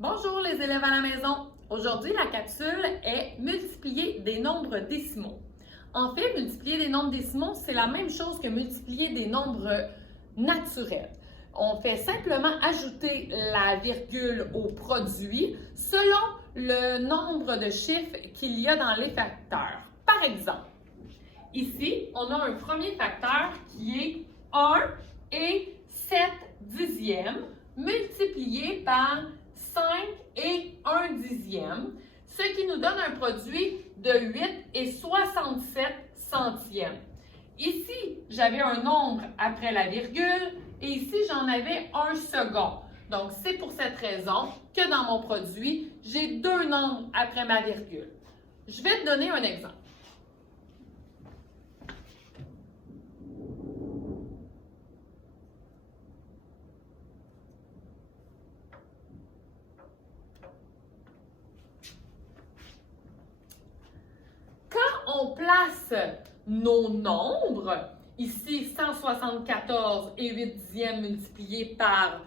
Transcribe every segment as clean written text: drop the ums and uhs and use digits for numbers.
Bonjour les élèves à la maison! Aujourd'hui, la capsule est multiplier des nombres décimaux. En fait, multiplier des nombres décimaux, c'est la même chose que multiplier des nombres naturels. On fait simplement ajouter la virgule au produit selon le nombre de chiffres qu'il y a dans les facteurs. Par exemple, ici, on a un premier facteur qui est 1 et 7 dixièmes multiplié par 5 et 1 dixième, ce qui nous donne un produit de 8 et 67 centièmes. Ici, j'avais un nombre après la virgule et ici, j'en avais un second. Donc, c'est pour cette raison que dans mon produit, j'ai deux nombres après ma virgule. Je vais te donner un exemple. On place nos nombres, ici 174 et 8 dixièmes multipliés par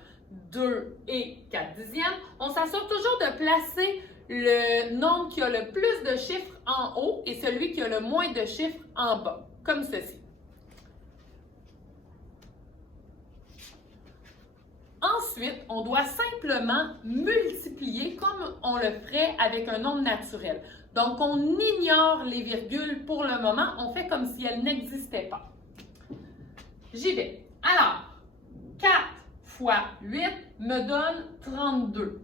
2 et 4 dixièmes, on s'assure toujours de placer le nombre qui a le plus de chiffres en haut et celui qui a le moins de chiffres en bas, comme ceci. Ensuite, on doit simplement multiplier comme on le ferait avec un nombre naturel. Donc, on ignore les virgules pour le moment, on fait comme si elles n'existaient pas. J'y vais. Alors, 4 fois 8 me donne 32.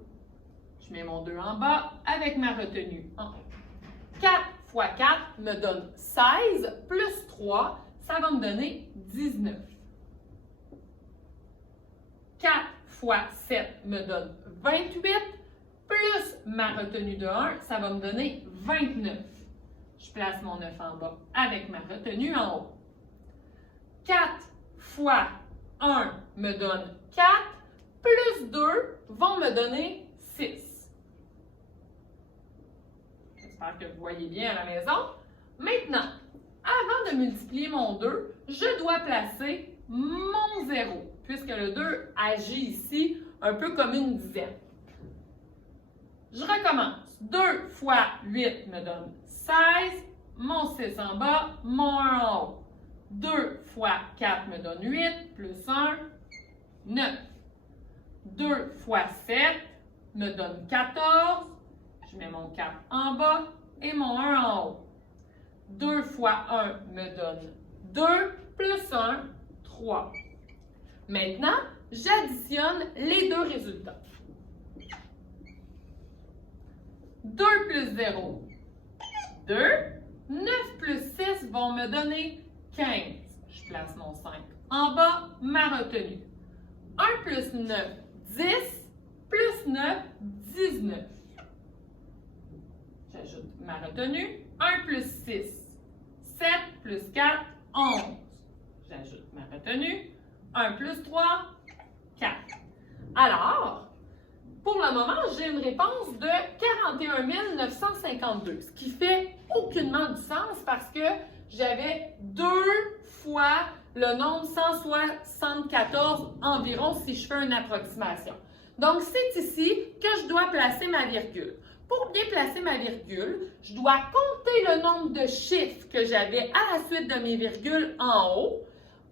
Je mets mon 2 en bas avec ma retenue en haut. 4 fois 4 me donne 16 plus 3, ça va me donner 19. 4 fois 7 me donne 28, plus ma retenue de 1, ça va me donner 29. Je place mon 9 en bas avec ma retenue en haut. 4 fois 1 me donne 4, plus 2 vont me donner 6. J'espère que vous voyez bien à la maison. Maintenant, avant de multiplier mon 2, je dois placer mon 0, puisque le 2 agit ici un peu comme une dizaine. Je recommence. 2 fois 8 me donne 16, mon 6 en bas, mon 1 en haut. 2 fois 4 me donne 8, plus 1, 9. 2 fois 7 me donne 14, je mets mon 4 en bas et mon 1 en haut. 2 fois 1 me donne 2, plus 1, 3. Maintenant, j'additionne les deux résultats. 2 plus 0, 2. 9 plus 6 vont me donner 15. Je place mon 5 en bas, ma retenue. 1 plus 9, 10. Plus 9, 19. J'ajoute ma retenue. 1 plus 6, 7 plus 4, 11. J'ajoute ma retenue. 1 plus 3, 4. Alors, pour le moment, j'ai une réponse de 41 952, ce qui fait aucunement du sens parce que j'avais 2 fois le nombre 174 environ si je fais une approximation. Donc, c'est ici que je dois placer ma virgule. Pour bien placer ma virgule, je dois compter le nombre de chiffres que j'avais à la suite de mes virgules en haut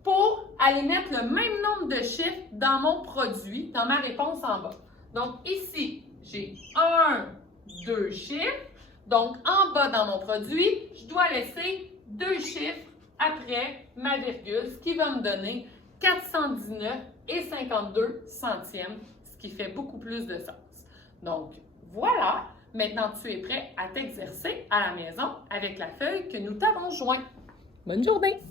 pour aller mettre le même nombre de chiffres dans mon produit, dans ma réponse en bas. Donc ici, j'ai 1, 2 chiffres. Donc en bas dans mon produit, je dois laisser 2 chiffres après ma virgule, ce qui va me donner 419 et 52 centièmes, ce qui fait beaucoup plus de sens. Donc voilà, maintenant tu es prêt à t'exercer à la maison avec la feuille que nous t'avons jointe. Bonne journée!